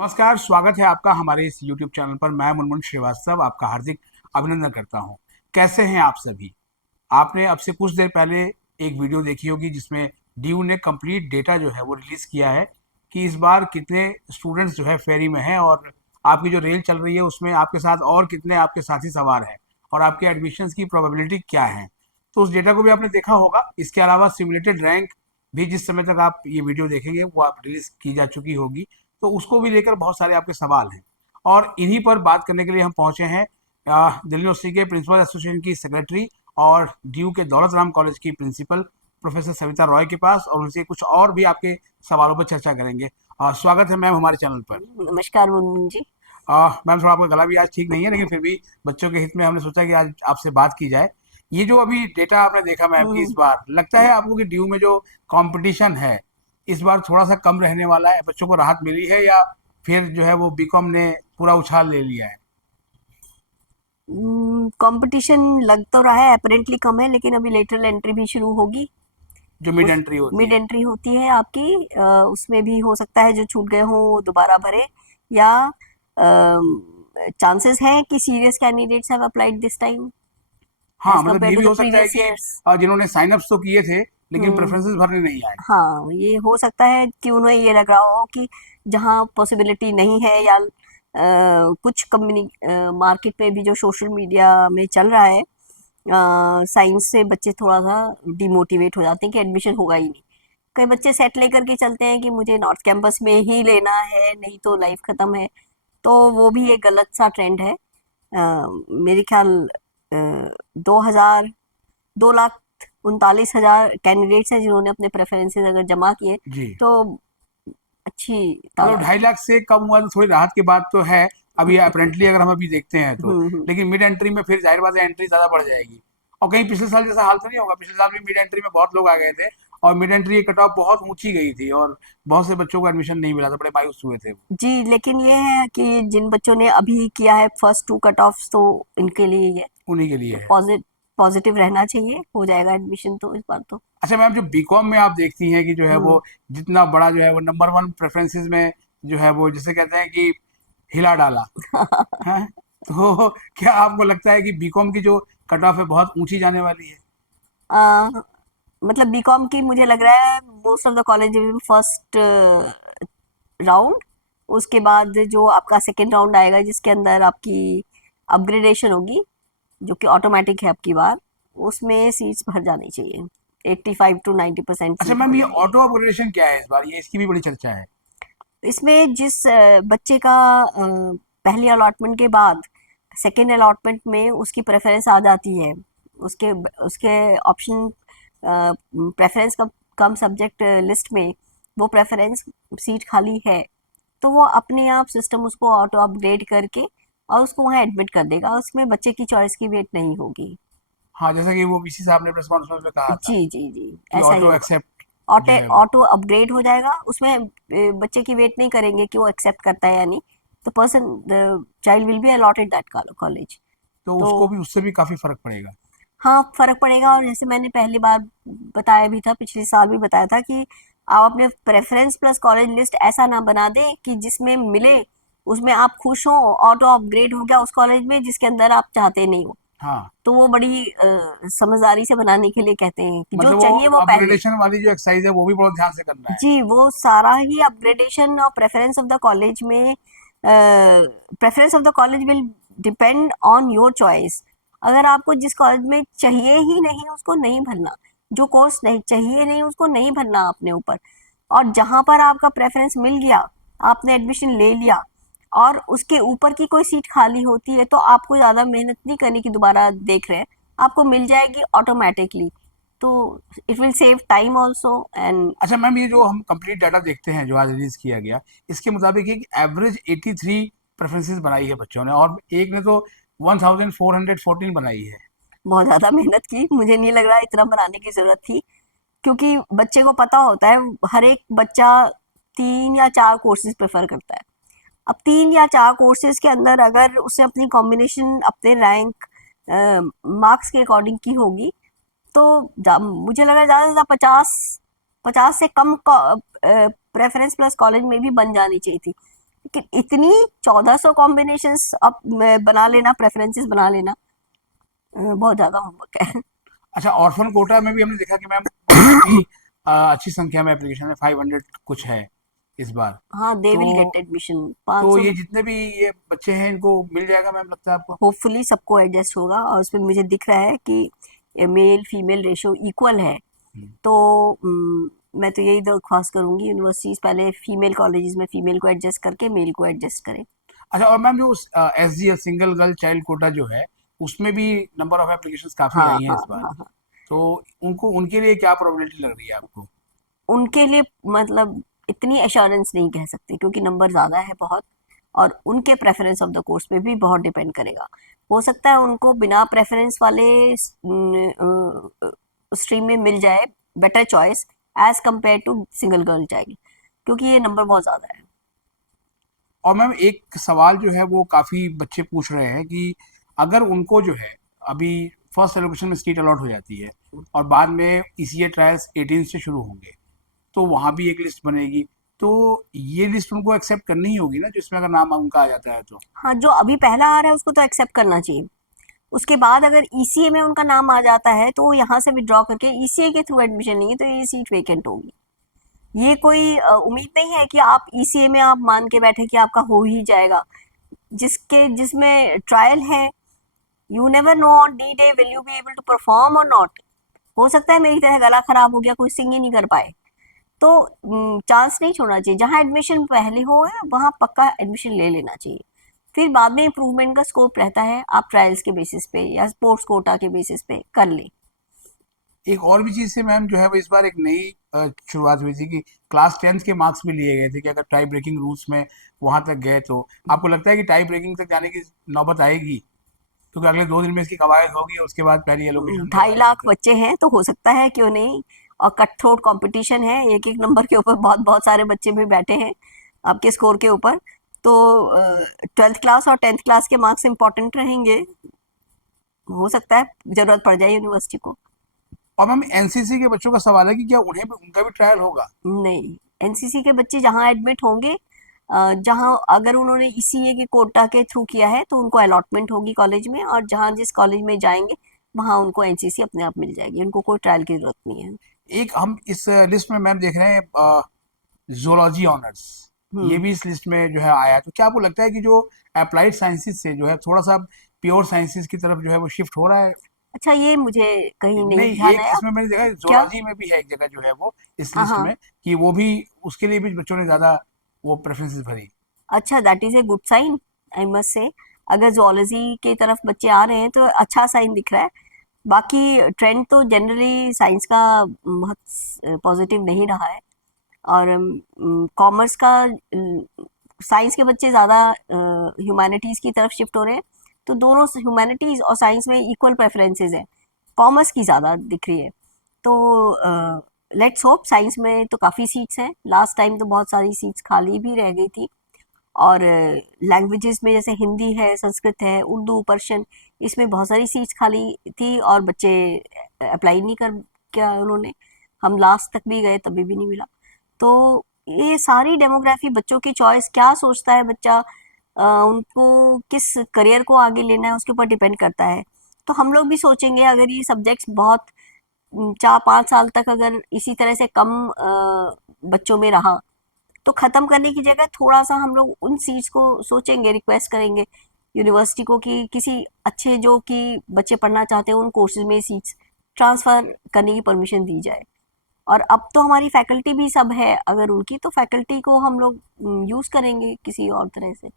नमस्कार, स्वागत है आपका हमारे इस YouTube चैनल पर। मैं मुनमुन श्रीवास्तव आपका हार्दिक अभिनंदन करता हूं। कैसे हैं आप सभी? आपने अब से कुछ देर पहले एक वीडियो देखी होगी जिसमें ड्यू ने कंप्लीट डेटा जो है वो रिलीज किया है कि इस बार कितने स्टूडेंट्स जो है फेरी में हैं, और आपकी जो रेल चल रही है उसमें आपके साथ और कितने आपके साथी सवार हैं, और आपके एडमिशन्स की प्रोबेबिलिटी क्या है। तो उस डेटा को भी आपने देखा होगा। इसके अलावा सिमुलेटेड रैंक भी जिस समय तक आप ये वीडियो देखेंगे वो आप रिलीज की जा चुकी होगी, तो उसको भी लेकर बहुत सारे आपके सवाल हैं। और इन्हीं पर बात करने के लिए हम पहुंचे हैं दिल्ली यूनिवर्सिटी के प्रिंसिपल एसोसिएशन की सेक्रेटरी और ड्यू के दौलत राम कॉलेज की प्रिंसिपल प्रोफेसर सविता रॉय के पास, और उनसे कुछ और भी आपके सवालों पर चर्चा करेंगे। स्वागत है मैम हमारे चैनल पर। नमस्कार मुनमुन जी। मैम, थोड़ा आपका गला भी आज ठीक नहीं है, लेकिन फिर भी बच्चों के हित में हमने सोचा कि आज आपसे बात की जाए। ये जो अभी डेटा आपने देखा मैम कि इस हम्म, बार लगता है आपको कि ड्यू में जो कंपटीशन है इस बार थोड़ा सा कम रहने वाला है, बच्चों को राहत मिली है, या फिर जो है वो बीकॉम ने पूरा उछाल ले लिया है? कंपटीशन लग तो रहा है अपेरेंटली कम है, लेकिन अभी लेटरल एंट्री भी शुरू होगी। जो मिड उस एंट्री होती मिड है। एंट्री होती है आपकी, उसमें भी हो सकता है जो छूट गए हों वो दोबारा भरे, या चांसेस है कि serious candidates have applied this time हाँ, एज मतलब कंपेयर ये टू भी द हो सकता है प्रीवियस कि ईयर्स। जिन्होंने साइन अप्स तो किए थे लेकिन हम्म प्रेफरेंसेस भरने नहीं आए। हाँ, ये हो सकता है कि उन्हें ये लग रहा हो कि जहाँ पॉसिबिलिटी नहीं है, या कुछ कम्युनि मार्केट में भी जो सोशल मीडिया में चल रहा है, साइंस से बच्चे थोड़ा सा डिमोटिवेट हो जाते हैं कि एडमिशन होगा ही नहीं। कई बच्चे सेट लेकर के चलते हैं कि मुझे नॉर्थ कैंपस में ही लेना है, नहीं तो लाइफ खत्म है। तो वो भी एक गलत सा ट्रेंड है। मेरे ख्याल 2,39,000 कैंडिडेट्स हैं जिन्होंने अपने प्रेफरेंसेस अगर जमा किए, जी। तो अच्छी मतलब तादाद 2.5 लाख से कम हुआ तो थोड़ी राहत की बात तो है। अभी अप्रेंटली अगर हम अभी देखते हैं तो, हम्म। लेकिन मिड एंट्री में फिर जाहिर बात है एंट्री ज़्यादा बढ़ जाएगी। और कहीं पिछले साल जैसा हाल तो नहीं होगा? पिछले साल भी मिड एंट्री में बहुत लोग आ गए थे, और मिड एंट्री की कट ऑफ बहुत ऊंची गई थी, और बहुत से बच्चों को एडमिशन नहीं मिला था, बड़े मायूस हुए थे वो। जी, लेकिन ये है कि जिन बच्चों ने अभी किया है फर्स्ट टू कट ऑफ, तो इनके लिए ये उन्हीं के लिए है। पॉजिटिव रहना चाहिए, हो जाएगा एडमिशन तो इस बार तो। अच्छा मैम, जो बीकॉम में आप देखती हैं कि जो है वो हम्म। जितना बड़ा जो है वो नंबर वन प्रेफरेंसेस में जो है वो जिसे कहते हैं कि हिला डाला है, तो क्या आपको लगता है कि बीकॉम की जो कट ऑफ है बहुत ऊंची जाने वाली है? आ, मतलब बीकॉम की मुझे लग रहा है most of the college first round, उसके बाद जो आपका सेकेंड राउंड आएगा जिसके अंदर आपकी अपग्रेडेशन होगी, जो कि ऑटोमेटिक है आपकी बार, उसमें सीट्स भर जानी चाहिए। 85 to 90% अच्छा सीट मैम, भर ये जाएंगे। ऑटो अपग्रेडेशन क्या है इस बार? ये इसकी भी बड़ी चर्चा है। इसमें जिस बच्चे का पहली अलॉटमेंट के बाद सेकेंड अलॉटमेंट में उसकी प्रेफरेंस आ जाती है, उसके उसके ऑप्शन प्रेफरेंस का कम सब्जेक्ट लिस्ट में वो प्रेफरेंस सीट खाली है, तो वो अपने आप सिस्टम उसको ऑटो अपडेट करके और उसको वहाँ एडमिट कर देगा। उसमें बच्चे की चॉइस की वेट नहीं होगी। हाँ, जैसा कि वो वीसी साहब ने प्रेस कॉन्फ्रेंस में कहा था जी जी जी, कि ऐसा ही ऑटो होगा। एक्सेप्ट जो ऑटो है वो। ऑटो अपग्रेड हो जाएगा उसमें। बच्चे की वेट नहीं करेंगे कि वो एक्सेप्ट करता है या नहीं। The person the child will be allotted that college. तो तो उसको भी, उससे भी काफी फर्क पड़ेगा। हाँ, फर्क पड़ेगा। और जैसे मैंने पहली बार बताया भी था, पिछले साल भी बताया था कि आप अपने प्रेफरेंस प्लस कॉलेज लिस्ट ऐसा ना बना दें कि जिसमें मिले उसमें आप खुश हो, ऑटो अपग्रेड हो गया उस कॉलेज में जिसके अंदर आप चाहते नहीं हो। हाँ, तो वो बड़ी समझदारी से बनाने के लिए कहते हैं कि जो मतलब वो चाहिए वो पहले। अपग्रेडेशन वाली जो एक्सरसाइज है वो भी बहुत ध्यान से करना है। जी, वो सारा ही अपग्रेडेशन और प्रेफरेंस ऑफ द कॉलेज में, preference of the college will depend on your choice. अगर आपको जिस कॉलेज में चाहिए ही नहीं उसको नहीं भरना, जो कोर्स नहीं चाहिए नहीं उसको नहीं भरना अपने ऊपर। और जहां पर आपका प्रेफरेंस मिल गया, आपने एडमिशन ले लिया, और उसके ऊपर की कोई सीट खाली होती है, तो आपको ज़्यादा मेहनत नहीं करनी कि दोबारा देख रहे हैं, आपको मिल जाएगी ऑटोमेटिकली। तो it will save time also and. अच्छा मैम, ये जो हम कंप्लीट डाटा देखते हैं जो आज रिलीज किया गया, इसके मुताबिक एक एवरेज 83 प्रेफरेंसेस बनाई है बच्चों ने, और एक ने तो 1414 बनाई है। बहुत ज़्यादा मेहनत की, मुझे नहीं लग रहा इतना बनाने की ज़रूरत थी। क्योंकि बच्चे को पता होता है, हर एक बच्चा 3 या 4 कोर्सेज प्रेफर करता है। अब 3 या 4 कोर्सेज के अंदर अगर उसने अपनी कॉम्बिनेशन अपने रैंक मार्क्स के अकॉर्डिंग की होगी, तो मुझे लगा ज़्यादा से ज़्यादा 50 50 से कम प्रेफरेंस प्लस कॉलेज में भी बन जानी चाहिए थी। लेकिन इतनी 1400 कॉम्बिनेशंस आप बना लेना, प्रेफरेंसेस बना लेना, बहुत ज्यादा होमवर्क है। अच्छा, ऑर्फन कोटा में भी हमने देखा कि मैम काफी अच्छी संख्या में एप्लीकेशन है, 500 कुछ है इस बार। हाँ, दे तो विल गेट एडमिशन तो 500। ये जितने भी ये बच्चे हैं इनको मिल जाएगा मैम, लगता है आपको? होपफुली सबको एडजस्ट होगा, और उसमें मुझे दिख रहा है कि मेल फीमेल रेशियो इक्वल है। हम्म। तो मैं तो यही दरख्वास्त करूंगी यूनिवर्सिटीज पहले फीमेल कॉलेजेस में फीमेल को एडजस्ट करके मेल को एडजस्ट करें। अच्छा, और मैम जो SGL single girl child quota जो है, उसमें भी नंबर ऑफ एप्लीकेशंस काफी हाँ आई हैं हाँ इस बार। हाँ हाँ। तो उनको उनके लिए क्या प्रोबेबिलिटी लग रही है आपको? उनके लिए मतलब इतनी एश्योरेंस नहीं कह सकते, क्योंकि नंबर ज़्यादा है बहुत, और उनके प्रेफरेंस ऑफ द कोर्स पे भी बहुत डिपेंड करेगा। हो सकता है उनको बिना प्रेफरेंस वाले स्ट्रीम में मिल जाए better choice as compared to single girl child, क्योंकि ये नंबर बहुत ज़्यादा है। और मैम एक सवाल जो है वो काफ़ी बच्चे पूछ रहे हैं कि अगर उनको जो है अभी फर्स्ट एलोकेशन में सीट अलॉट हो जाती है और बाद में ECA ट्रायल्स 18 से शुरू होंगे, तो वहाँ भी एक लिस्ट बनेगी, तो ये लिस्ट उनको एक्सेप्ट करनी ही होगी ना, जिसमें अगर नाम उनका आ जाता है तो? हाँ, जो अभी पहला आ रहा है उसको तो एक्सेप्ट करना चाहिए। उसके बाद अगर ईसीए में उनका नाम आ जाता है तो वो यहाँ से विड्रॉ करके ईसीए के थ्रू एडमिशन लेंगे, तो ये सीट वेकेंट होगी। ये कोई उम्मीद नहीं है कि आप ईसीए में आप मान के बैठे कि आपका हो ही जाएगा। जिसमें ट्रायल है, you never know on the day will you be able to perform और नॉट। हो सकता है मेरी तरह गला खराब हो गया, कोई सिंग ही नहीं कर पाए, तो चांस नहीं छोड़ना चाहिए। जहाँ एडमिशन पहले हो है वहाँ पक्का एडमिशन ले लेना चाहिए। फिर बाद में इम्प्रूवमेंट का स्कोप रहता है, आप ट्रायल्स के बेसिस पे या स्पोर्ट्स कोटा के बेसिस पे कर ले। एक और भी चीज़ से मैम जो है वो इस बार एक नई शुरुआत हुई थी कि क्लास 10th के मार्क्स भी लिए गए थे कि अगर टाई ब्रेकिंग रूल्स में वहां तक गए तो आपको लगता है कि टाई ब्रेकिंग तक जाने की नौबत आएगी? क्योंकि अगले 2 दिन में इसकी कवायद होगी और उसके बाद पहली एलोकेशन ढाई हमारी लाख फिर। बच्चे हैं तो हो सकता है, क्यों नहीं। और कट थ्रोट कंपटीशन है, एक एक नंबर के ऊपर बहुत बहुत सारे बच्चे भी बैठे हैं आपके स्कोर के ऊपर। तो 12th क्लास और 10th क्लास के मार्क्स इंपॉर्टेंट रहेंगे। हो सकता है जरूरत पड़ जाए यूनिवर्सिटी को। और मैम NCC के बच्चों का सवाल है कि क्या उन्हें भी उनका भी ट्रायल होगा? नहीं, एनसीसी के बच्चे जहाँ एडमिट होंगे, जहाँ अगर उन्होंने ईसीए के कोटा के थ्रू किया है तो उनको अलॉटमेंट होगी कॉलेज में, और जहाँ जिस कॉलेज में जाएंगे वहाँ उनको एनसीसी अपने आप मिल जाएगी, उनको कोई ट्रायल की जरूरत नहीं है। एक हम इस लिस्ट में मैम देख रहे हैं जोलॉजी ऑनर्स, ये हम्म। भी इस लिस्ट में जो है आया है। तो क्या आपको लगता है कि जो अप्लाइड साइंसेज से जो है थोड़ा सा प्योर साइंसेज की तरफ जो है वो शिफ्ट हो रहा है? अच्छा, ये मुझे कहीं नहीं नहीं, ध्यान एक आया। इसमें मैंने देखा क्या? जोलॉजी में भी है एक जगह जो है वो इस हाँ लिस्ट हाँ। में, कि वो भी उसके लिए भी बच्चों ने ज्यादा वो प्रेफरेंसेस भरी। अच्छा, that is a good sign, I must say. अगर जोलॉजी की तरफ बच्चे आ रहे हैं तो अच्छा साइन दिख रहा है। बाकी ट्रेंड तो जनरली साइंस का बहुत पॉजिटिव नहीं रहा है। और कॉमर्स का, साइंस के बच्चे ज़्यादा ह्यूमैनिटीज़ की तरफ शिफ्ट हो रहे हैं, तो दोनों ह्यूमैनिटीज़ और साइंस में इक्वल प्रेफरेंसेस हैं। कॉमर्स की ज़्यादा दिख रही है। तो लेट्स होप, साइंस में तो काफ़ी सीट्स हैं, लास्ट टाइम तो बहुत सारी सीट्स खाली भी रह गई थी। और लैंग्वेजेस में जैसे हिंदी है, संस्कृत है, उर्दू, पर्शियन, इसमें बहुत सारी सीट्स खाली थी और बच्चे अप्लाई नहीं कर क्या उन्होंने। हम लास्ट तक भी गए तभी भी नहीं मिला। तो ये सारी डेमोग्राफी, बच्चों की चॉइस क्या सोचता है बच्चा, उनको किस करियर को आगे लेना है उसके ऊपर डिपेंड करता है। तो हम लोग भी सोचेंगे, अगर ये सब्जेक्ट्स बहुत 4-5 साल तक अगर इसी तरह से कम बच्चों में रहा, तो खत्म करने की जगह थोड़ा सा हम लोग उन सीट्स को सोचेंगे, रिक्वेस्ट करेंगे यूनिवर्सिटी को कि किसी अच्छे जो कि बच्चे पढ़ना चाहते हैं उन कोर्सेज में सीट्स ट्रांसफर करने की परमिशन दी जाए। और अब तो हमारी फैकल्टी भी सब है, अगर उनकी तो फैकल्टी को हम लोग यूज करेंगे किसी और तरह से।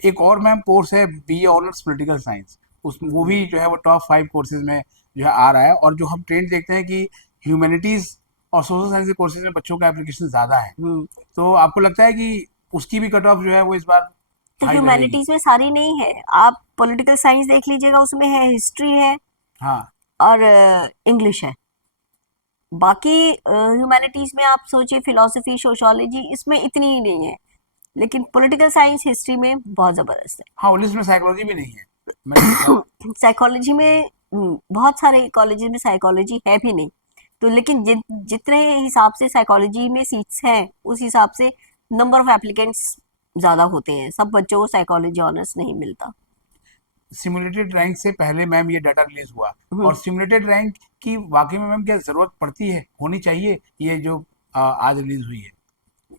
एक और मैम कोर्स है BA ऑनर्स पॉलिटिकल साइंस, उस वो भी जो है वो टॉप 5 कोर्सेज में जो है आ रहा है। और जो हम ट्रेंड देखते हैं कि ह्यूमैनिटीज और सोशल साइंस के कोर्सेज में बच्चों का एप्लीकेशन ज़्यादा है, हम्म। तो आपको लगता है कि उसकी भी कट ऑफ जो है वो इस बार तो हाई रहेगी? ह्यूमैनिटीज में सारी नहीं है, आप पॉलिटिकल साइंस देख लीजिएगा, उसमें है हिस्ट्री है हाँ। और इंग्लिश है। बाकी ह्यूमैनिटीज में आप सोचिए फिलोसफी, सोशियोलॉजी, इसमें इतनी ही नहीं है। लेकिन पॉलिटिकल साइंस, हिस्ट्री में बहुत जबरदस्त हाँ, और लिस्ट में साइकोलॉजी भी नहीं है, मैंने देखा। है। साइकोलॉजी में बहुत सारे कॉलेजेस में साइकोलॉजी है भी नहीं। तो लेकिन जितने हिसाब से साइकोलॉजी में सीट्स हैं, उस हिसाब से नंबर ऑफ एप्लीकेंट्स ज्यादा होते हैं, सब बच्चों को साइकोलॉजी ऑनर्स नहीं मिलता। सिमुलेटेड रैंक से पहले मैम ये डाटा रिलीज हुआ, हम्म। और सिमुलेटेड रैंक की वाकई में मैम क्या जरूरत पड़ती है, होनी चाहिए, ये जो आज रिलीज हुई है?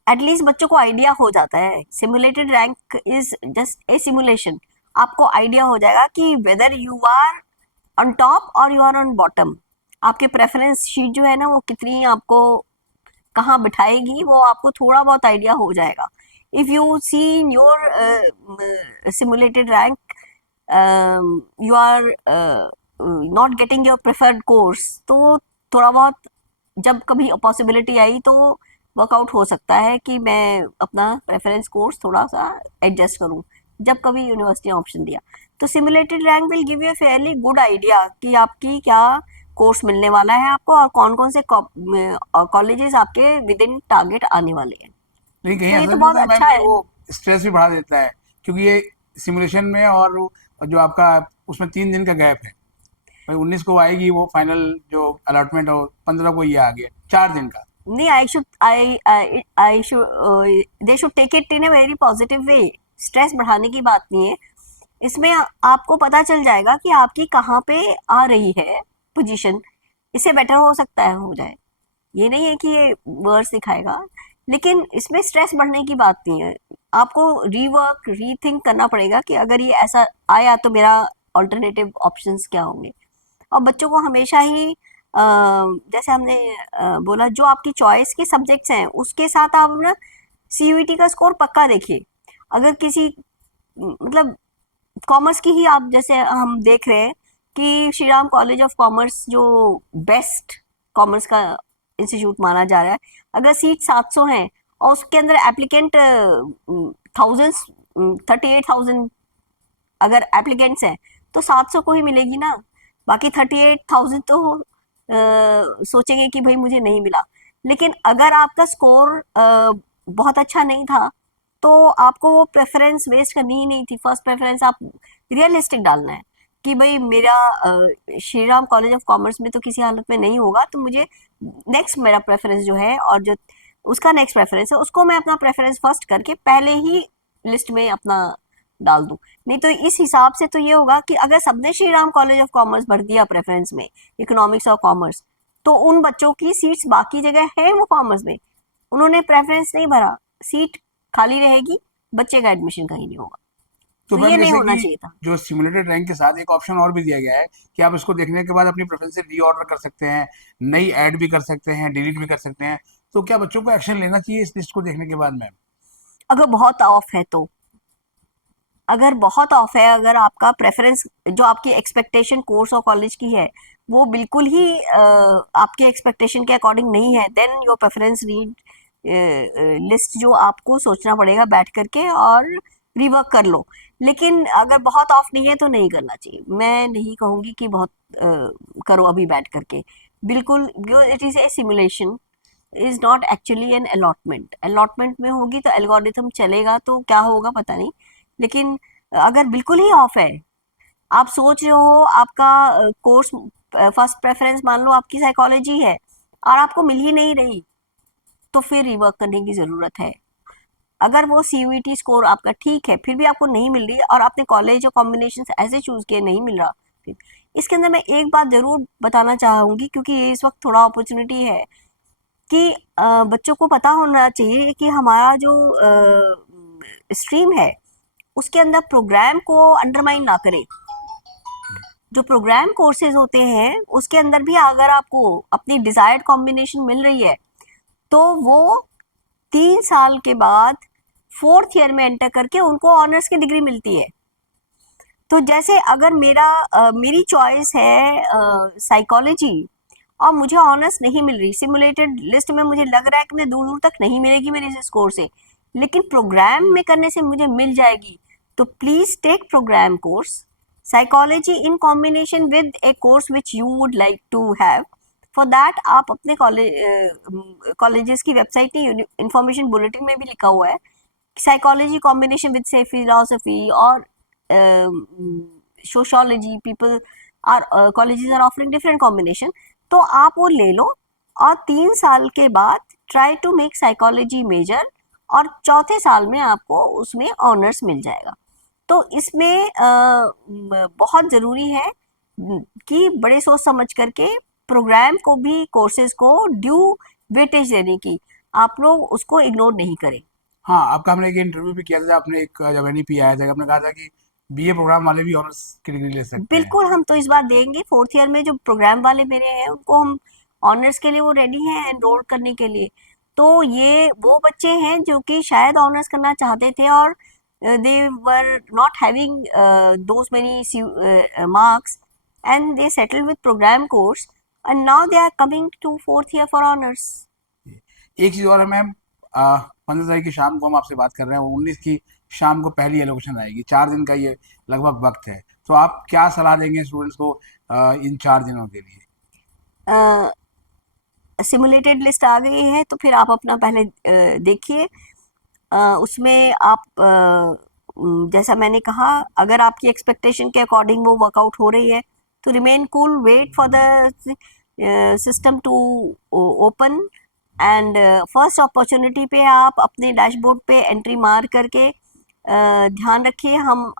एटलीस्ट बच्चों को आइडिया हो जाता है, simulated rank is just a simulation. आपको आइडिया हो जाएगा कि whether you are on top और यू आर ऑन बॉटम। आपके प्रेफरेंस शीट जो है ना वो कितनी आपको कहाँ बिठाएगी, वो आपको थोड़ा बहुत आइडिया हो जाएगा। If you see in your simulated rank you are not getting your preferred course, तो थोड़ा बहुत जब कभी पॉसिबिलिटी आई तो वर्कआउट हो सकता है कि मैं अपना प्रेफरेंस कोर्स थोड़ा सा एडजस्ट करूं, जब कभी यूनिवर्सिटी ऑप्शन दिया। तो simulated rank will give you fairly good idea कि आपकी क्या कोर्स मिलने वाला है आपको, और कौन कौन से कॉलेजेस आपके विद इन टारगेट आने वाले हैं। लेकिन कहीं तो ये ऐसा तो नहीं बहुत होता मैम अच्छा कि है। वो स्ट्रेस भी बढ़ा देता है, क्योंकि ये सिमुलेशन में और जो आपका उसमें 3 दिन का गैप है, भाई 19 को आएगी वो फाइनल जो अलॉटमेंट, और 15 को ये आ गया, 4 दिन का। नहीं, I should they should take it in a very positive way. Stress बढ़ाने की बात नहीं है इसमें। आपको पता चल जाएगा कि आपकी कहाँ पे आ रही है पोजीशन, इससे बेटर हो सकता है हो जाए, ये नहीं है कि ये वर्स दिखाएगा। लेकिन इसमें स्ट्रेस बढ़ने की बात नहीं है। आपको रीवर्क रीथिंक करना पड़ेगा कि अगर ये ऐसा आया तो मेरा ऑल्टरनेटिव ऑप्शंस क्या होंगे। और बच्चों को हमेशा ही जैसे हमने बोला, जो आपकी चॉइस के सब्जेक्ट्स हैं उसके साथ आप ना सीयूईटी का स्कोर पक्का देखिए। अगर किसी मतलब कॉमर्स की ही आप, जैसे हम देख रहे हैं कि Shri Ram college of commerce जो बेस्ट कॉमर्स का इंस्टीट्यूट माना जा रहा है, अगर सीट 700 है और उसके अंदर एप्लीकेंट थाउजेंड्स 38,000 अगर एप्लीकेंट्स हैं, तो 700 को ही मिलेगी ना। बाकी 38,000 तो सोचेंगे कि भाई मुझे नहीं मिला। लेकिन अगर आपका स्कोर बहुत अच्छा नहीं था तो आपको वो प्रेफरेंस वेस्ट करनी ही नहीं थी। फर्स्ट प्रेफरेंस आप रियलिस्टिक डालना है कि भाई मेरा Shri Ram college of commerce में तो किसी हालत में नहीं होगा, तो मुझे नेक्स्ट मेरा प्रेफरेंस जो है और जो उसका नेक्स्ट प्रेफरेंस है उसको मैं अपना प्रेफरेंस फर्स्ट करके पहले ही लिस्ट में अपना डाल दूं। नहीं तो इस हिसाब से तो ये होगा कि अगर सबने Shri Ram college of commerce भर दिया प्रेफरेंस में, इकोनॉमिक्स और कॉमर्स, तो उन बच्चों की सीट्स बाकी जगह है वो कॉमर्स में, उन्होंने प्रेफरेंस नहीं भरा, सीट खाली रहेगी, बच्चे का एडमिशन कहीं नहीं होगा। तो तो ये मैम नहीं जैसे होना कि चाहिए था। जो सिमुलेटेड रैंक के साथ एक ऑप्शन और भी दिया गया है कि आप इसको देखने के बाद अपनी प्रेफरेंस से रीऑर्डर कर सकते हैं, नई ऐड भी कर सकते हैं, डिलीट भी कर सकते हैं। तो क्या बच्चों को एक्शन लेना चाहिए इस लिस्ट को देखने के बाद मैम? अगर बहुत ऑफ है तो, अगर बहुत ऑफ है, अगर आपका प्रेफरेंस जो आपकी एक्सपेक्टेशन कोर्स और कॉलेज की है वो बिल्कुल ही आपके एक्सपेक्टेशन के अकॉर्डिंग नहीं है, then your preference read list जो आपको सोचना पड़ेगा बैठ करके और रिवर्क कर लो। लेकिन अगर बहुत ऑफ नहीं है तो नहीं करना चाहिए। मैं नहीं कहूंगी कि बहुत करो अभी बैठ करके, बिल्कुल। It is a simulation, is not actually an allotment. Allotment में होगी तो एल्गोरिथम चलेगा तो क्या होगा पता नहीं। लेकिन अगर बिल्कुल ही ऑफ है, आप सोच रहे हो आपका कोर्स फर्स्ट प्रेफरेंस मान लो आपकी साइकोलॉजी है और आपको मिल ही नहीं रही, तो फिर रिवर्क करने की जरूरत है। अगर वो सीयूईटी स्कोर आपका ठीक है फिर भी आपको नहीं मिल रही और आपने कॉलेज और कॉम्बिनेशन ऐसे चूज किए नहीं मिल रहा, फिर इसके अंदर मैं एक बात जरूर बताना चाहूंगी, क्योंकि ये इस वक्त थोड़ा अपॉर्चुनिटी है कि बच्चों को पता होना चाहिए कि हमारा जो स्ट्रीम है उसके अंदर प्रोग्राम को अंडरमाइन ना करे। जो प्रोग्राम कोर्सेज होते हैं उसके अंदर भी अगर आपको अपनी डिजायर्ड कॉम्बिनेशन मिल रही है तो वो 3 साल के बाद फोर्थ ईयर में एंटर करके उनको ऑनर्स की डिग्री मिलती है। तो जैसे अगर मेरी चॉइस है साइकोलॉजी और मुझे ऑनर्स नहीं मिल रही, सिमुलेटेड लिस्ट में मुझे लग रहा है कि मुझे दूर दूर तक नहीं मिलेगी मेरे इस स्कोर से, लेकिन प्रोग्राम में करने से मुझे मिल जाएगी, तो please take program course psychology in combination with a course which you would like to have. For that आप अपने कॉलेजेस की वेबसाइट में इंफॉर्मेशन बुलेटिन में भी लिखा हुआ है साइकोलॉजी कॉम्बिनेशन विद से फिलोसफी और sociology, people are colleges are offering different combination. तो आप वो ले लो और 3 साल के बाद try to make psychology major और चौथे साल में आपको उसमें ऑनर्स मिल जाएगा। तो इसमें बहुत ज़रूरी है कि बड़े सोच समझ करके प्रोग्राम को भी, कोर्सेज को ड्यू वेटेज देने की, आप लोग उसको इग्नोर नहीं करें। हाँ, आपका हमने एक इंटरव्यू भी किया था, आपने एक जब एनईपी आया था, आपने कहा था कि बीए प्रोग्राम वाले भी ऑनर्स की डिग्री ले सकते हैं। बिल्कुल, हम तो इस बार देंगे। फोर्थ ईयर में जो प्रोग्राम वाले मेरे हैं उनको हम ऑनर्स के लिए वो रेडी हैं एनरोल करने के लिए। तो ये वो बच्चे हैं जो कि शायद ऑनर्स करना चाहते थे और they were not having those many marks and they settle with program course and now they are coming to fourth year for honours. एक चीज़ और है मैम, 15 तारीख की शाम को हम आपसे बात कर रहे हैं, 19 की शाम को पहली एलोकेशन आएगी, 4 दिन का ये लगभग वक्त है, तो आप क्या सलाह देंगे स्टूडेंट्स को इन 4 दिनों के लिए? सिमुलेटेड लिस्ट आ गई है तो फिर आप अपना पहले देखिए। उसमें आप जैसा मैंने कहा, अगर आपकी एक्सपेक्टेशन के अकॉर्डिंग वो वर्कआउट हो रही है तो remain cool, wait for the system to open and first opportunity पे आप अपने डैशबोर्ड पे एंट्री मार करके ध्यान रखिए, हम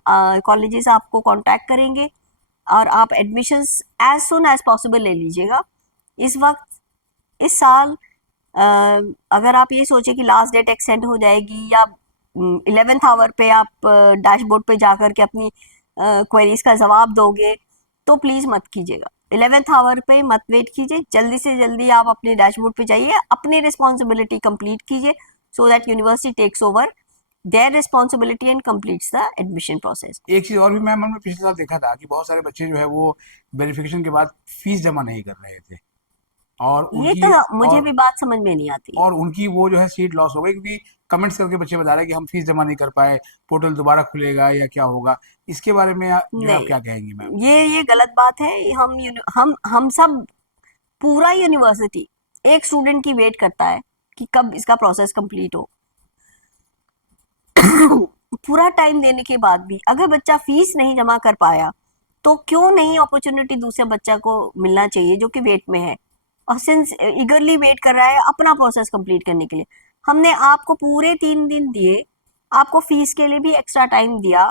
कॉलेजेस आपको कांटेक्ट करेंगे और आप admissions as soon as possible ले लीजिएगा। इस वक्त, इस साल अगर आप ये सोचे कि लास्ट डेट एक्सटेंड हो जाएगी या 11th आवर पे आप डैशबोर्ड पे जा कर के अपनी क्वेरीज का जवाब दोगे, तो प्लीज़ मत कीजिएगा। 11th आवर पे मत वेट कीजिए, जल्दी से जल्दी आप अपने डैशबोर्ड पे जाइए, अपनी रिस्पॉन्सिबिलिटी कंप्लीट कीजिए so that university takes over their responsibility and completes the admission process. एक चीज़ और भी मैम, हमने पिछले साल देखा था कि बहुत सारे बच्चे जो है वो वेरिफिकेशन के बाद फीस जमा नहीं कर रहे थे, और ये उनकी तो मुझे और भी बात समझ में नहीं आती है। और उनकी वो जो है सीट लॉस हो गई, क्योंकि कमेंट्स करके बच्चे बता रहे हैं कि हम फीस जमा नहीं कर पाए, पोर्टल दोबारा खुलेगा या क्या होगा? इसके बारे में जो है आप क्या कहेंगी मैम? नहीं, ये गलत बात है। हम सब, पूरा यूनिवर्सिटी एक स्टूडेंट की वेट करता है कि कब इसका प्रोसेस कंप्लीट हो। पूरा टाइम देने के बाद भी अगर बच्चा फीस नहीं जमा कर पाया तो क्यों नहीं अपॉर्चुनिटी दूसरे बच्चा को मिलना चाहिए जो कि वेट में है और सिंस ईगरली वेट कर रहा है अपना प्रोसेस कंप्लीट करने के लिए। हमने आपको पूरे 3 दिन दिए, आपको फीस के लिए भी एक्स्ट्रा टाइम दिया,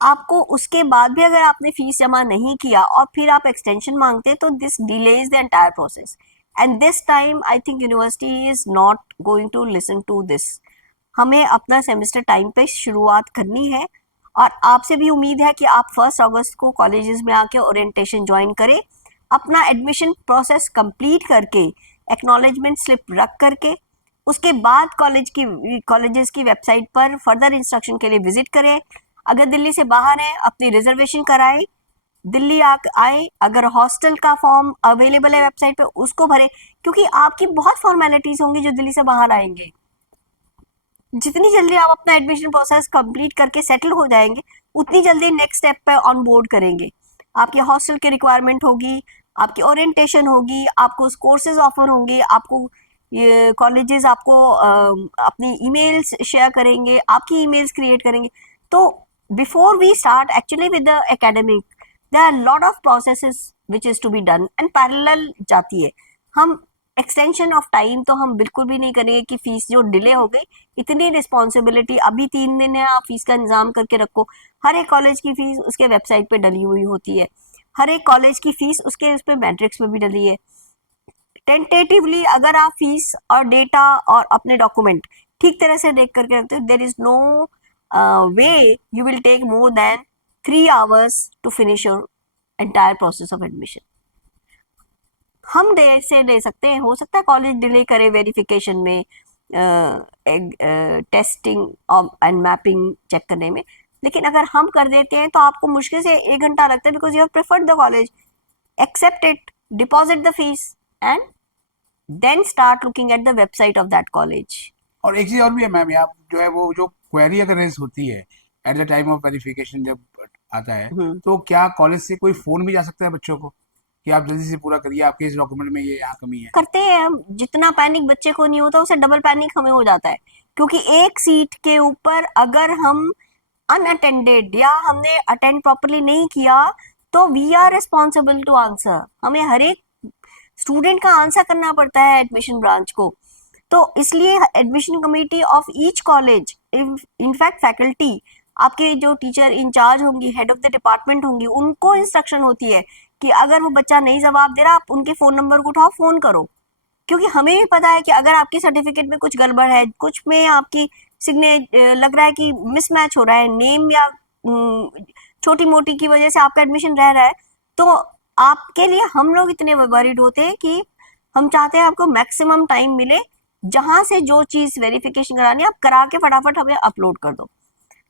आपको उसके बाद भी अगर आपने फीस जमा नहीं किया और फिर आप एक्सटेंशन मांगते तो this delays the entire process and this time I think university is not going to listen to this. हमें अपना सेमेस्टर टाइम पे शुरुआत करनी है और आपसे भी उम्मीद है कि आप 1 अगस्त को कॉलेजेस में आके ओरिएंटेशन ज्वाइन करें, अपना एडमिशन प्रोसेस कंप्लीट करके एक्नॉलेजमेंट स्लिप रख करके उसके बाद कॉलेजेस की वेबसाइट पर फर्दर इंस्ट्रक्शन के लिए विजिट करें। अगर दिल्ली से बाहर है अपनी रिजर्वेशन कराएं, दिल्ली आए, अगर हॉस्टल का फॉर्म अवेलेबल है वेबसाइट पे उसको भरें, क्योंकि आपकी बहुत फॉर्मेलिटीज होंगी जो दिल्ली से बाहर आएंगे। जितनी जल्दी आप अपना एडमिशन प्रोसेस कंप्लीट करके सेटल हो जाएंगे उतनी जल्दी नेक्स्ट स्टेप पे ऑन बोर्ड करेंगे। आपकी हॉस्टल की रिक्वायरमेंट होगी, आपकी ओरिएंटेशन होगी, आपको कोर्सेज ऑफर होंगे, आपको ये कॉलेजेस आपको अपनी ईमेल्स शेयर करेंगे, आपकी ईमेल्स क्रिएट करेंगे। तो before we start actually with the academic there are lot of processes which is to be done and parallel जाती है। हम एक्सटेंशन ऑफ टाइम तो हम बिल्कुल भी नहीं करेंगे कि फीस जो डिले हो गई, इतनी रिस्पॉन्सिबिलिटी, अभी 3 दिन है आप फीस का इंतजाम करके रखो। हर एक कॉलेज की फीस उसके वेबसाइट पे डली हुई होती है, हर एक कॉलेज की फीस उसके उस पर मैट्रिक्स में भी डली है। टेंटेटिवली अगर आप फीस और डेटा और अपने डॉक्यूमेंट ठीक तरह से देख करके रखते हो, there is no way you will take more than 3 hours to finish your entire process of admission. हम दे सकते हैं, हो सकता है कॉलेज डिले करे वेरिफिकेशन में, टेस्टिंग एंड मैपिंग चेक करने में, लेकिन अगर हम कर देते हैं तो आपको मुश्किल से 1 घंटा लगता है because you have preferred the college, accept it, deposit the fees and then start looking at the website of that college. और एक चीज़ और भी है मैम, आप जो है वो जो क्वेरी अगर रेज होती है at the time of verification जब आता है, तो क्या कॉलेज से कोई फ़ोन भी जा सकता है बच्चों को कि आप जल्दी से पूरा करिए, आपके इस डॉक्यूमेंट में ये यहाँ कमी है? करते हैं हम, जितना पैनिक बच्चे को नहीं होता उसे डबल पैनिक हमें हो जाता है, क्योंकि एक सीट के ऊपर अगर हम अनअटेंडेड या हमने अटेंड प्रॉपरली नहीं किया तो we are responsible to answer. हमें हर एक स्टूडेंट का आंसर करना पड़ता है एडमिशन ब्रांच को। तो इसलिए admission committee of each college, in fact faculty, आपके जो टीचर इंचार्ज होंगी, हेड ऑफ द डिपार्टमेंट होंगी, उनको इंस्ट्रक्शन होती है कि अगर वो बच्चा नहीं जवाब दे रहा, आप उनके फोन नंबर को उठाओ, फोन करो। क्योंकि हमें भी पता है कि अगर आपके सर्टिफिकेट में कुछ गड़बड़ है, कुछ में आपकी सिग्ने लग रहा है कि मिसमैच हो रहा है, नेम या छोटी मोटी की वजह से आपका एडमिशन रह रहा है, तो आपके लिए हम लोग इतने वरीड होते हैं कि हम चाहते हैं आपको मैक्सिमम टाइम मिले, जहां से जो चीज वेरिफिकेशन करानी है आप करा के फटाफट हमें अपलोड कर दो।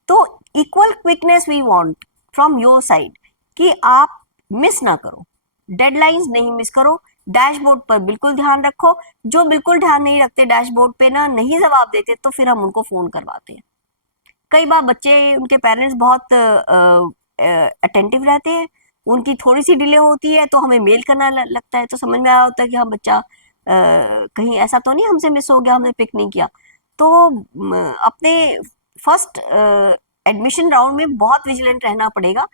तो equal quickness we want from your side, कि आप मिस ना करो, डेडलाइंस नहीं मिस करो, डैशबोर्ड पर बिल्कुल ध्यान रखो। जो बिल्कुल ध्यान नहीं रखते, डैशबोर्ड पे ना नहीं जवाब देते, तो फिर हम उनको फोन करवाते हैं। कई बार बच्चे, उनके पेरेंट्स बहुत अटेंटिव रहते हैं, उनकी थोड़ी सी डिले होती है तो हमें मेल करना लगता है, तो समझ में आया होता है कि हाँ बच्चा कहीं ऐसा तो नहीं हमसे मिस हो गया, हमने पिक नहीं किया। तो अपने फर्स्ट एडमिशन राउंड में बहुत विजिलेंट रहना पड़ेगा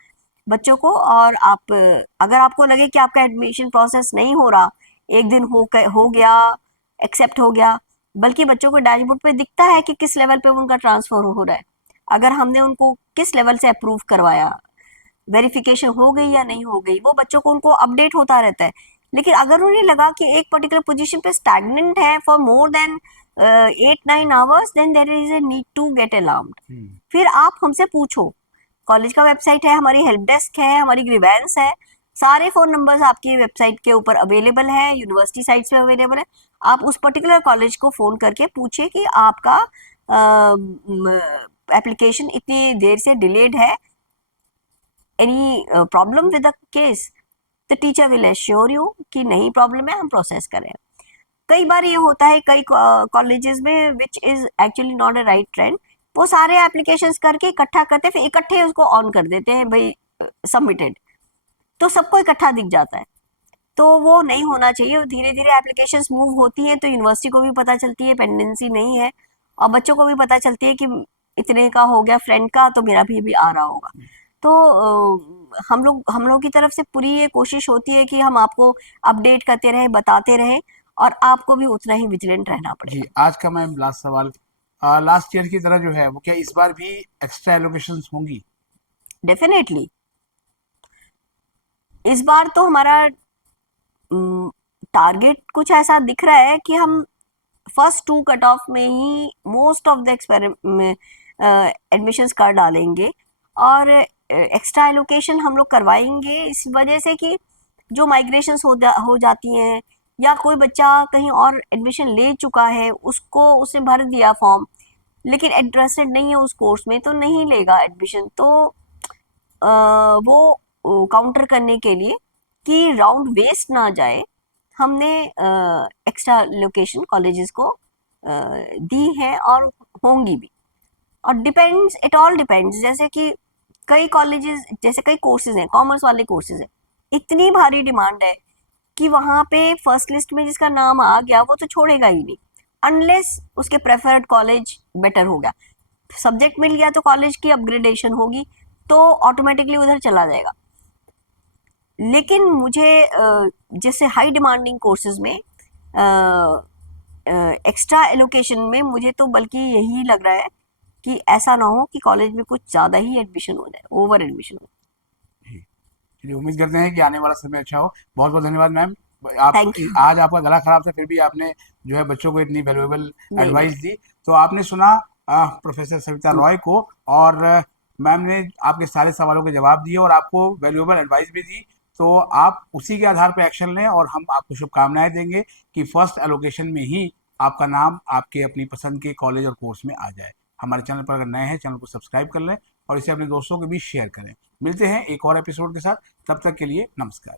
बच्चों को। और आप अगर आपको लगे कि आपका एडमिशन प्रोसेस नहीं हो रहा, एक दिन हो गया, एक्सेप्ट हो गया, बल्कि बच्चों को डैशबोर्ड पे दिखता है कि किस लेवल पे उनका ट्रांसफर हो रहा है, अगर हमने उनको किस लेवल से अप्रूव करवाया, वेरिफिकेशन हो गई या नहीं हो गई, वो बच्चों को उनको अपडेट होता रहता है। लेकिन अगर उन्हें लगा कि एक पर्टिकुलर पोजीशन पे स्टैग्नेंट है for more than 8-9 hours, then there is a need to get alarmed. फिर आप हमसे पूछो, कॉलेज का वेबसाइट है, हमारी हेल्प डेस्क है, हमारी ग्रीवेंस है, सारे फोन नंबर्स आपकी वेबसाइट के ऊपर अवेलेबल है, यूनिवर्सिटी साइट्स पे अवेलेबल है। आप उस पर्टिकुलर कॉलेज को फोन करके पूछिए कि आपका एप्लीकेशन इतनी देर से डिलेड है, any problem with the case, the teacher will assure you कि नहीं प्रॉब्लम है, हम प्रोसेस करें। कई बार ये होता है कई कॉलेजेस में, which is actually not a right trend, वो सारे एप्लीकेशंस करके इकट्ठा करते फिर इकट्ठे उसको ऑन कर देते हैं, भाई सबमिटेड, तो सबको इकट्ठा दिख जाता है। तो वो नहीं होना चाहिए। धीरे धीरे एप्लीकेशंस मूव होती हैं तो यूनिवर्सिटी को भी पता चलती है पेंडेंसी नहीं है, और बच्चों को भी पता चलती है कि इतने का हो गया फ्रेंड का, तो मेरा भी आ रहा होगा। तो हम लोग की तरफ से पूरी ये कोशिश होती है कि हम आपको अपडेट करते रहे, बताते रहे, और आपको भी उतना ही विजिलेंट रहना जी, पड़ेगा। आज का मैम लास्ट सवाल, लास्ट ईयर की तरह जो है वो क्या इस बार भी एक्स्ट्रा एलोकेशंस होंगी? डेफिनेटली इस बार तो हमारा टारगेट कुछ ऐसा दिख रहा है कि हम फर्स्ट 2 कट ऑफ में ही मोस्ट ऑफ द एडमिशंस कर डालेंगे, और एक्स्ट्रा एलोकेशन हम लोग करवाएंगे इस वजह से कि जो माइग्रेशंस हो जाती हैं, या कोई बच्चा कहीं और एडमिशन ले चुका है, उसने भर दिया फॉर्म, लेकिन इंटरेस्टेड नहीं है उस कोर्स में, तो नहीं लेगा एडमिशन। तो वो काउंटर करने के लिए कि राउंड वेस्ट ना जाए, हमने एक्स्ट्रा लोकेशन कॉलेजेस को दी है, और होंगी भी। और डिपेंड्स, इट ऑल डिपेंड्स, जैसे कि कई कॉलेजेस, जैसे कई कोर्सेज हैं, कॉमर्स वाले कोर्सेज हैं, इतनी भारी डिमांड है कि वहां पे फर्स्ट लिस्ट में जिसका नाम आ गया वो तो छोड़ेगा ही नहीं, अनलेस उसके प्रेफर्ड कॉलेज बेटर हो गया, सब्जेक्ट मिल गया तो कॉलेज की अपग्रेडेशन होगी, तो ऑटोमेटिकली उधर चला जाएगा। लेकिन मुझे जैसे हाई डिमांडिंग कोर्सेज में एक्स्ट्रा एलोकेशन में मुझे तो बल्कि यही लग रहा है कि ऐसा ना हो कि कॉलेज में कुछ ज़्यादा ही एडमिशन हो जाए, ओवर एडमिशन हो जी, चलिए उम्मीद करते हैं कि आने वाला समय अच्छा हो। बहुत बहुत धन्यवाद मैम। आप थैंक यू। आज आपका गला खराब था, फिर भी आपने जो है बच्चों को इतनी वैल्यूएबल नहीं एडवाइस नहीं, दी। तो आपने सुना प्रोफेसर सविता रॉय को, और मैम ने आपके सारे सवालों के जवाब दिए और आपको वैल्यूएबल एडवाइस भी दी। तो आप उसी के आधार पर एक्शन लें, और हम आपको शुभकामनाएं देंगे कि फर्स्ट एलोकेशन में ही आपका नाम आपके अपनी पसंद के कॉलेज और कोर्स में आ जाए। हमारे चैनल पर अगर नए हैं, चैनल को सब्सक्राइब कर लें और इसे अपने दोस्तों के बीच शेयर करें। मिलते हैं एक और एपिसोड के साथ, तब तक के लिए नमस्कार।